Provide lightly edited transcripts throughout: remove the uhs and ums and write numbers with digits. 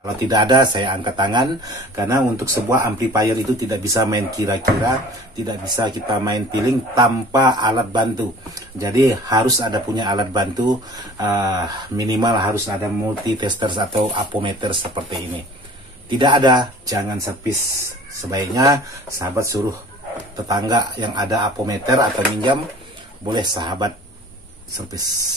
Kalau tidak ada, saya angkat tangan, karena untuk sebuah amplifier itu tidak bisa main kira-kira, tidak bisa kita main feeling tanpa alat bantu. Jadi harus ada punya alat bantu, minimal harus ada multitester atau apometer seperti ini. Tidak ada, jangan servis. Sebaiknya sahabat suruh tetangga yang ada apometer atau minjam, boleh sahabat servis.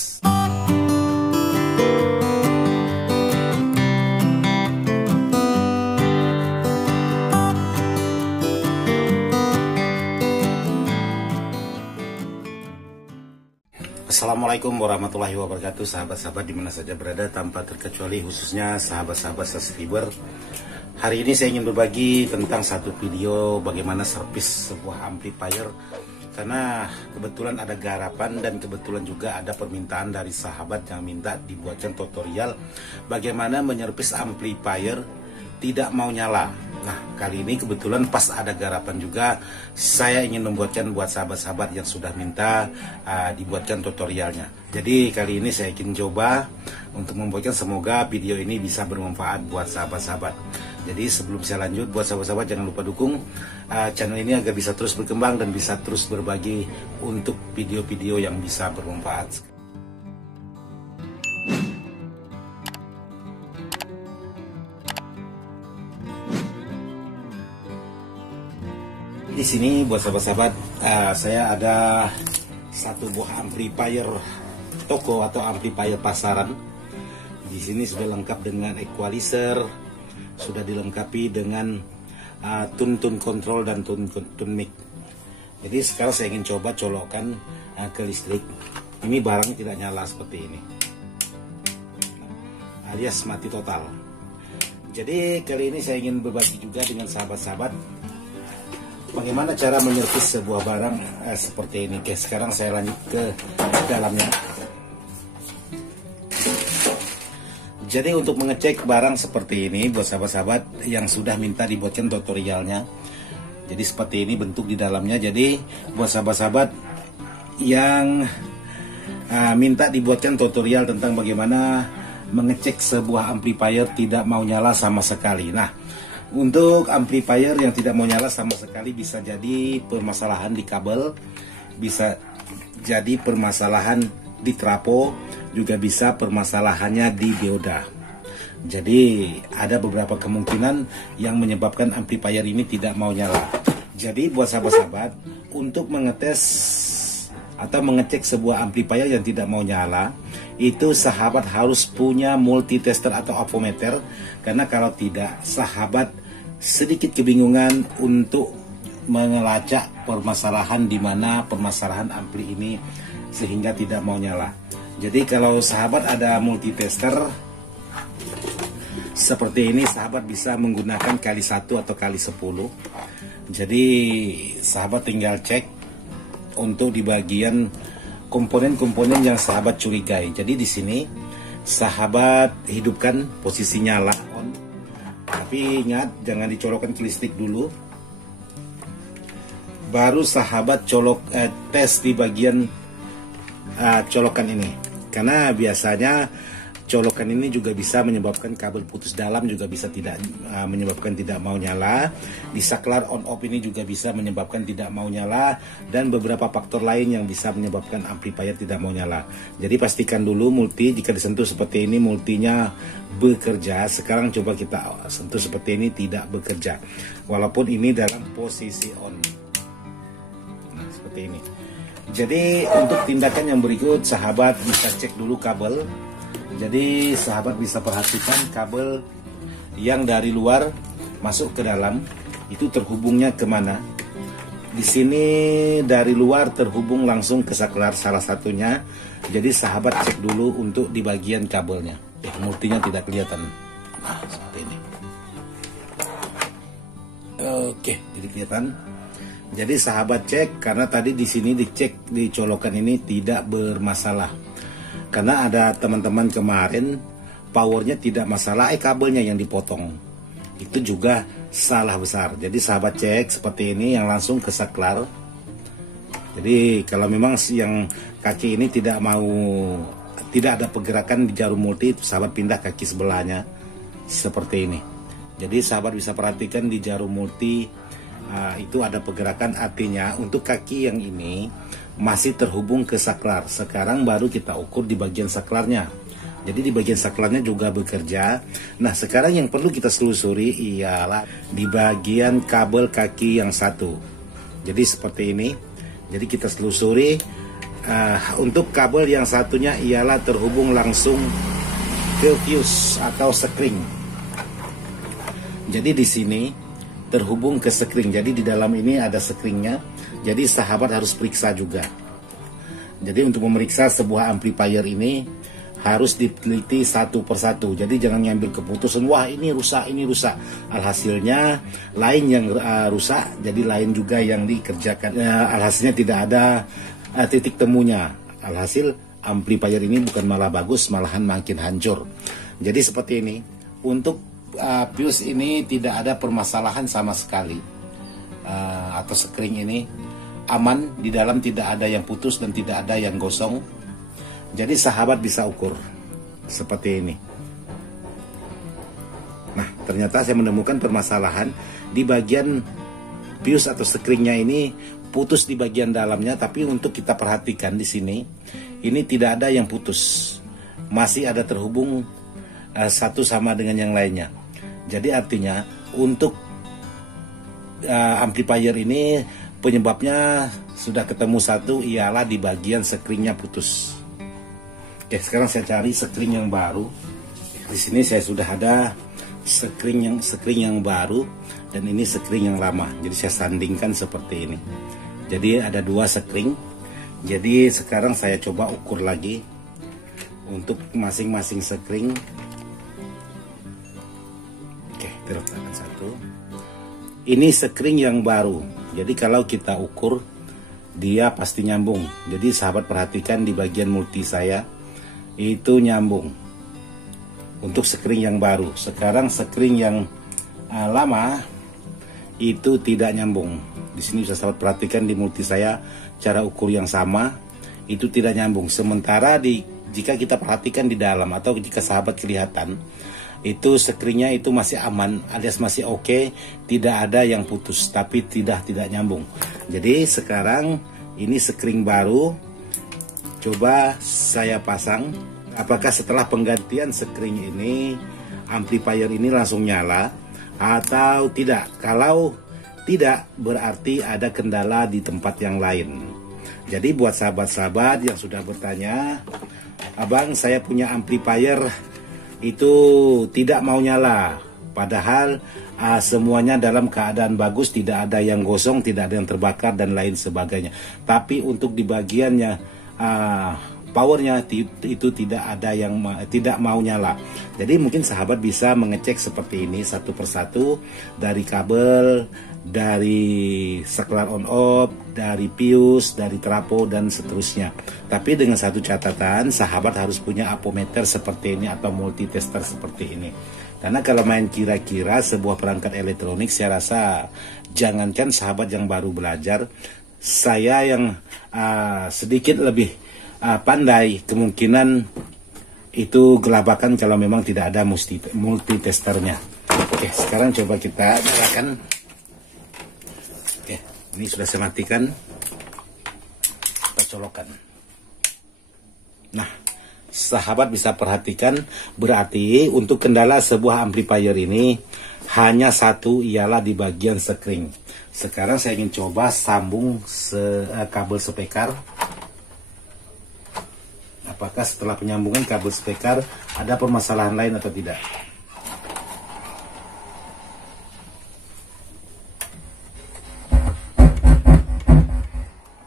Assalamualaikum warahmatullahi wabarakatuh, sahabat-sahabat dimana saja berada, tanpa terkecuali khususnya sahabat-sahabat subscriber. Hari ini saya ingin berbagi tentang satu video bagaimana servis sebuah amplifier, karena kebetulan ada garapan dan kebetulan juga ada permintaan dari sahabat yang minta dibuatkan tutorial bagaimana menyervis amplifier tidak mau nyala. Nah, kali ini kebetulan pas ada garapan juga, saya ingin membuatkan buat sahabat-sahabat yang sudah minta dibuatkan tutorialnya. Jadi kali ini saya ingin coba untuk membuatkan, semoga video ini bisa bermanfaat buat sahabat-sahabat. Jadi sebelum saya lanjut, buat sahabat-sahabat jangan lupa dukung channel ini agar bisa terus berkembang dan bisa terus berbagi untuk video-video yang bisa bermanfaat. Di sini buat sahabat-sahabat, saya ada satu buah amplifier toko atau amplifier pasaran. Di sini sudah lengkap dengan equalizer, sudah dilengkapi dengan tune control dan tune mic. Jadi sekarang saya ingin coba colokkan ke listrik. Ini barang tidak nyala seperti ini, alias mati total. Jadi kali ini saya ingin berbagi juga dengan sahabat-sahabat bagaimana cara menyervis sebuah barang seperti ini. Oke, sekarang saya lanjut ke dalamnya. Jadi untuk mengecek barang seperti ini buat sahabat-sahabat yang sudah minta dibuatkan tutorialnya. Jadi seperti ini bentuk di dalamnya. Jadi buat sahabat-sahabat yang minta dibuatkan tutorial tentang bagaimana mengecek sebuah amplifier tidak mau nyala sama sekali. Nah, untuk amplifier yang tidak mau nyala sama sekali bisa jadi permasalahan di kabel, bisa jadi permasalahan di trapo, juga bisa permasalahannya di dioda. Jadi ada beberapa kemungkinan yang menyebabkan amplifier ini tidak mau nyala. Jadi buat sahabat-sahabat, untuk mengetes atau mengecek sebuah amplifier yang tidak mau nyala, itu sahabat harus punya multitester atau avometer, karena kalau tidak, sahabat sedikit kebingungan untuk mengelacak permasalahan di mana permasalahan ampli ini sehingga tidak mau nyala. Jadi kalau sahabat ada multitester seperti ini, sahabat bisa menggunakan kali 1 atau kali 10. Jadi sahabat tinggal cek untuk di bagian komponen-komponen yang sahabat curigai. Jadi di sini sahabat hidupkan posisi nyala on. Tapi ingat, jangan dicolokkan ke listrik dulu. Baru sahabat tes di bagian colokan ini. Karena biasanya colokan ini juga bisa menyebabkan kabel putus dalam, juga bisa tidak menyebabkan tidak mau nyala. Di saklar on off ini juga bisa menyebabkan tidak mau nyala, dan beberapa faktor lain yang bisa menyebabkan amplifier tidak mau nyala. Jadi pastikan dulu multi, jika disentuh seperti ini multinya bekerja. Sekarang coba kita sentuh seperti ini, tidak bekerja walaupun ini dalam posisi on. Nah, seperti ini. Jadi untuk tindakan yang berikut, sahabat bisa cek dulu kabel. Jadi sahabat bisa perhatikan kabel yang dari luar masuk ke dalam itu terhubungnya kemana. Di sini dari luar terhubung langsung ke saklar salah satunya. Jadi sahabat cek dulu untuk di bagian kabelnya. Multinya tidak kelihatan. Nah, seperti ini. Oke, jadi kelihatan. Jadi sahabat cek, karena tadi di sini dicek di colokan ini tidak bermasalah. Karena ada teman-teman kemarin powernya tidak masalah, kabelnya yang dipotong. Itu juga salah besar. Jadi sahabat cek seperti ini yang langsung ke saklar. Jadi kalau memang yang kaki ini tidak ada pergerakan di jarum multi, sahabat pindah kaki sebelahnya seperti ini. Jadi sahabat bisa perhatikan di jarum multi itu ada pergerakan, artinya untuk kaki yang ini masih terhubung ke saklar. Sekarang baru kita ukur di bagian saklarnya. Jadi di bagian saklarnya juga bekerja. Nah sekarang yang perlu kita selusuri ialah di bagian kabel kaki yang satu. Jadi seperti ini. Jadi kita selusuri untuk kabel yang satunya ialah terhubung langsung ke fuse atau sekring. Jadi di sini terhubung ke sekring. Jadi di dalam ini ada sekringnya. Jadi sahabat harus periksa juga. Jadi untuk memeriksa sebuah amplifier ini harus diteliti satu persatu. Jadi jangan ngambil keputusan, wah ini rusak, ini rusak. Alhasilnya lain yang rusak, jadi lain juga yang dikerjakan. Alhasilnya tidak ada titik temunya. Alhasil amplifier ini bukan malah bagus, malahan makin hancur. Jadi seperti ini. Untuk fuse ini tidak ada permasalahan sama sekali. Atau sekring ini aman, di dalam tidak ada yang putus dan tidak ada yang gosong. Jadi sahabat bisa ukur seperti ini. Nah, ternyata saya menemukan permasalahan di bagian fuse atau sekringnya ini putus di bagian dalamnya, tapi untuk kita perhatikan di sini ini tidak ada yang putus. Masih ada terhubung satu sama dengan yang lainnya. Jadi artinya untuk amplifier ini penyebabnya sudah ketemu satu, ialah di bagian sekringnya putus. Oke, sekarang saya cari sekring yang baru. Di sini saya sudah ada sekring yang baru dan ini sekring yang lama. Jadi saya sandingkan seperti ini. Jadi ada dua sekring. Jadi sekarang saya coba ukur lagi untuk masing-masing sekring. Oke, diletakkan satu. Ini sekring yang baru. Jadi kalau kita ukur dia pasti nyambung. Jadi sahabat perhatikan di bagian multi saya itu nyambung untuk sekring yang baru. Sekarang sekring yang lama itu tidak nyambung. Di sini bisa sahabat perhatikan di multi saya cara ukur yang sama itu tidak nyambung. Sementara jika kita perhatikan di dalam atau jika sahabat kelihatan itu sekringnya itu masih aman alias masih oke, tidak ada yang putus tapi tidak nyambung. Jadi sekarang ini sekring baru. Coba saya pasang, apakah setelah penggantian sekring ini amplifier ini langsung nyala atau tidak. Kalau tidak, berarti ada kendala di tempat yang lain. Jadi buat sahabat-sahabat yang sudah bertanya, abang saya punya amplifier itu tidak mau nyala, padahal semuanya dalam keadaan bagus, tidak ada yang gosong, tidak ada yang terbakar dan lain sebagainya. Tapi untuk di bagiannya powernya itu tidak ada yang tidak mau nyala. Jadi mungkin sahabat bisa mengecek seperti ini satu persatu dari kabel, dari saklar on off, dari fuse, dari trapo dan seterusnya. Tapi dengan satu catatan, sahabat harus punya ampometer seperti ini atau multitester seperti ini. Karena kalau main kira-kira sebuah perangkat elektronik, saya rasa jangankan sahabat yang baru belajar, saya yang sedikit lebih pandai, kemungkinan itu gelabakan kalau memang tidak ada multitesternya. Oke, sekarang coba kita nyalakan. Oke, ini sudah saya matikan. Kita colokkan. Nah, sahabat bisa perhatikan, berarti untuk kendala sebuah amplifier ini hanya satu, ialah di bagian sekring. Sekarang saya ingin coba sambung kabel spekar. Apakah setelah penyambungan kabel spekar ada permasalahan lain atau tidak?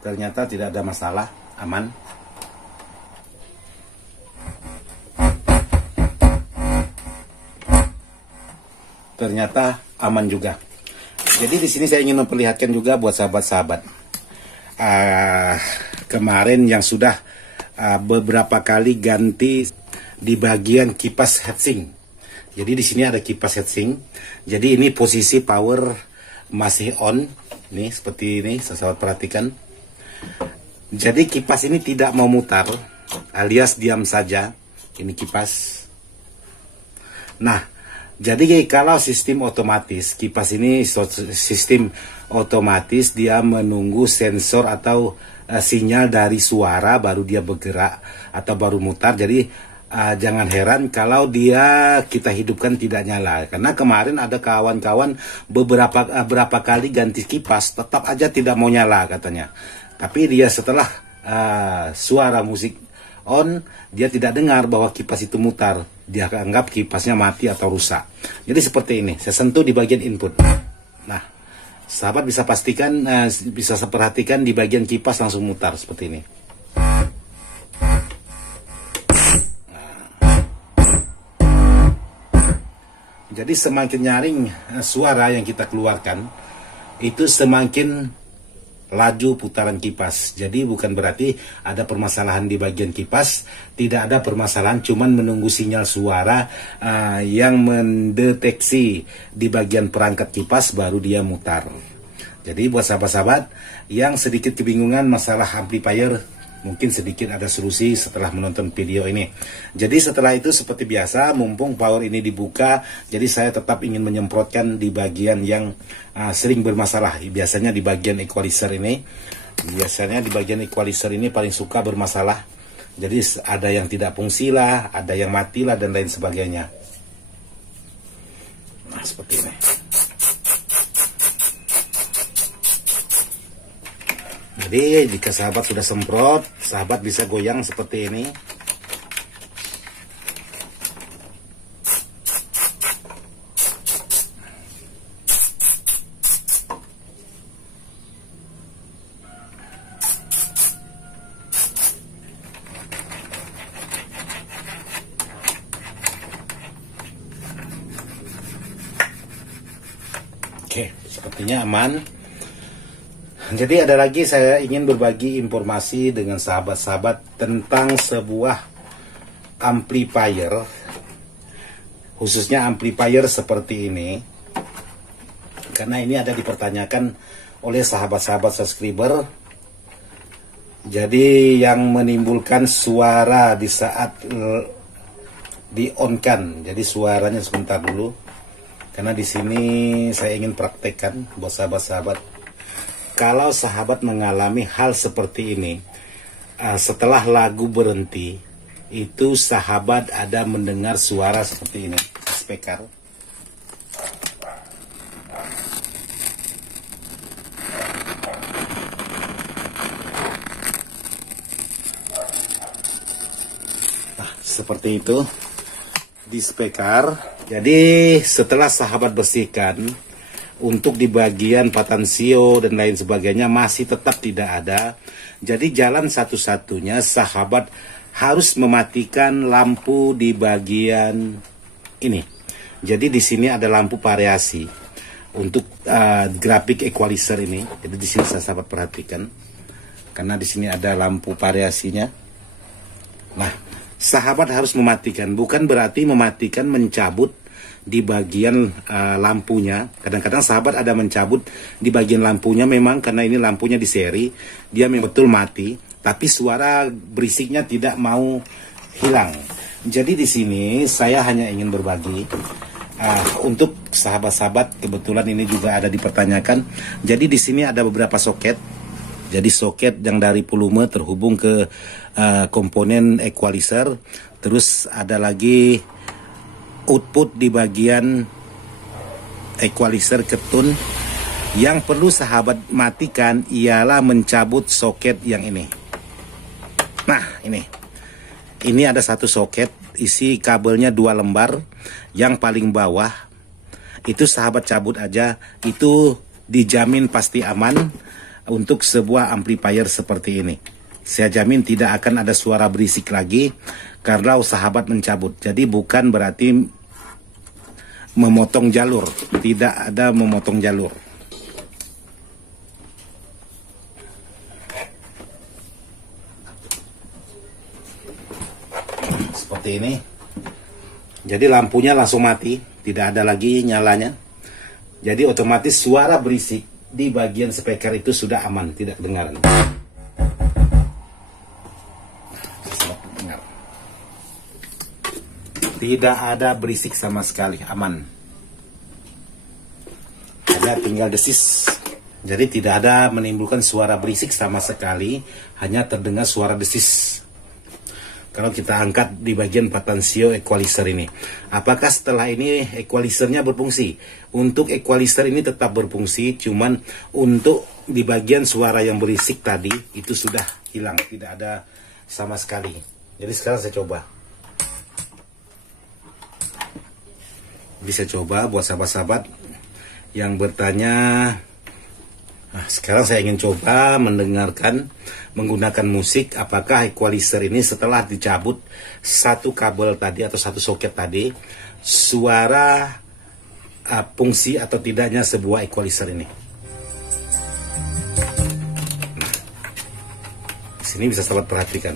Ternyata tidak ada masalah, aman. Ternyata aman juga. Jadi di sini saya ingin memperlihatkan juga buat sahabat-sahabat kemarin yang sudah beberapa kali ganti di bagian kipas heatsink. Jadi di sini ada kipas heatsink. Jadi ini posisi power masih on. Nih seperti ini, sahabat perhatikan. Jadi kipas ini tidak mau mutar, alias diam saja. Ini kipas. Nah, Jadi kalau sistem otomatis, kipas ini sistem otomatis, dia menunggu sensor atau sinyal dari suara baru dia bergerak atau baru mutar. Jadi jangan heran kalau dia kita hidupkan tidak nyala. Karena kemarin ada kawan-kawan beberapa kali ganti kipas tetap aja tidak mau nyala katanya. Tapi dia setelah suara musik on, dia tidak dengar bahwa kipas itu mutar. Dia anggap kipasnya mati atau rusak. Jadi seperti ini, saya sentuh di bagian input. Nah, sahabat bisa pastikan, bisa perhatikan di bagian kipas langsung mutar seperti ini. Jadi semakin nyaring suara yang kita keluarkan, itu semakin laju putaran kipas. Jadi bukan berarti ada permasalahan di bagian kipas, tidak ada permasalahan, cuman menunggu sinyal suara yang mendeteksi di bagian perangkat kipas baru dia mutar. Jadi buat sahabat-sahabat yang sedikit kebingungan masalah amplifier, mungkin sedikit ada solusi setelah menonton video ini. Jadi setelah itu seperti biasa, mumpung power ini dibuka, jadi saya tetap ingin menyemprotkan di bagian yang sering bermasalah. Biasanya di bagian equalizer ini. Biasanya di bagian equalizer ini paling suka bermasalah. Jadi ada yang tidak fungsi lah, ada yang mati lah, dan lain sebagainya. Nah, seperti ini. Jadi jika sahabat sudah semprot, sahabat bisa goyang seperti ini. Oke, sepertinya aman. Jadi ada lagi saya ingin berbagi informasi dengan sahabat-sahabat tentang sebuah amplifier, khususnya amplifier seperti ini, karena ini ada dipertanyakan oleh sahabat-sahabat subscriber. Jadi yang menimbulkan suara di saat di-on-kan, jadi suaranya sebentar dulu, karena di sini saya ingin praktekkan buat sahabat-sahabat. Kalau sahabat mengalami hal seperti ini, setelah lagu berhenti, itu sahabat ada mendengar suara seperti ini, speaker. Nah, seperti itu di speaker. Jadi setelah sahabat bersihkan, untuk di bagian patansio dan lain sebagainya masih tetap tidak ada. Jadi jalan satu-satunya sahabat harus mematikan lampu di bagian ini. Jadi di sini ada lampu variasi untuk grafik equalizer ini. Jadi di sini sahabat perhatikan, karena di sini ada lampu variasinya. Nah, sahabat harus mematikan, bukan berarti mematikan mencabut di bagian lampunya. Kadang-kadang sahabat ada mencabut di bagian lampunya, memang karena ini lampunya di seri, dia memang betul mati, tapi suara berisiknya tidak mau hilang. Jadi di sini saya hanya ingin berbagi untuk sahabat-sahabat, kebetulan ini juga ada dipertanyakan. Jadi di sini ada beberapa soket. Jadi soket yang dari volume terhubung ke komponen equalizer, terus ada lagi output di bagian equalizer ke tune. Yang perlu sahabat matikan ialah mencabut soket yang ini. Nah, ini ada satu soket, isi kabelnya 2 lembar. Yang paling bawah itu sahabat cabut aja, itu dijamin pasti aman untuk sebuah amplifier seperti ini. Saya jamin tidak akan ada suara berisik lagi karena sahabat mencabut. Jadi bukan berarti memotong jalur, tidak ada memotong jalur. Seperti ini. Jadi lampunya langsung mati, tidak ada lagi nyalanya. Jadi otomatis suara berisik di bagian speaker itu sudah aman, tidak kedengaran. Tidak ada berisik sama sekali, aman. Ada tinggal desis. Jadi tidak ada menimbulkan suara berisik sama sekali, hanya terdengar suara desis. Kalau kita angkat di bagian potensio equalizer ini, apakah setelah ini equalizernya berfungsi? Untuk equalizer ini tetap berfungsi, cuman untuk di bagian suara yang berisik tadi itu sudah hilang, tidak ada sama sekali. Jadi sekarang saya coba. Bisa coba buat sahabat-sahabat yang bertanya. Nah, sekarang saya ingin coba mendengarkan menggunakan musik, apakah equalizer ini setelah dicabut satu kabel tadi atau satu soket tadi, suara fungsi atau tidaknya sebuah equalizer ini. Nah, di sini bisa sahabat perhatikan.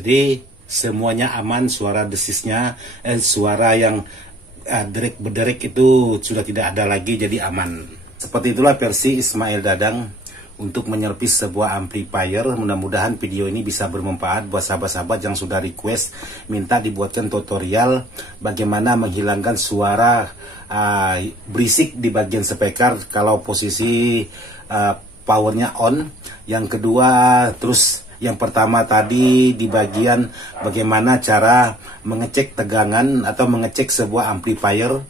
Jadi semuanya aman, suara desisnya, suara yang derik-bederik itu sudah tidak ada lagi, jadi aman. Seperti itulah versi Ismail Dadang untuk menyervis sebuah amplifier. Mudah-mudahan video ini bisa bermanfaat buat sahabat-sahabat yang sudah request minta dibuatkan tutorial bagaimana menghilangkan suara berisik di bagian speaker kalau posisi powernya on. Yang kedua, terus yang pertama tadi di bagian bagaimana cara mengecek tegangan atau mengecek sebuah amplifier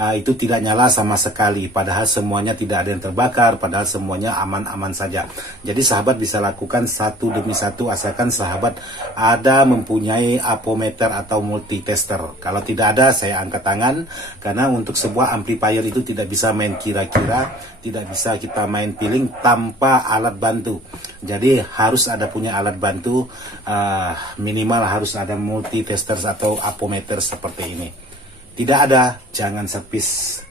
itu tidak nyala sama sekali, padahal semuanya tidak ada yang terbakar, padahal semuanya aman-aman saja. Jadi sahabat bisa lakukan satu demi satu asalkan sahabat ada mempunyai apometer atau multitester. Kalau tidak ada, saya angkat tangan, karena untuk sebuah amplifier itu tidak bisa main kira-kira, tidak bisa kita main feeling tanpa alat bantu. Jadi harus ada punya alat bantu, minimal harus ada multitester atau apometer seperti ini. Tidak ada, jangan servis.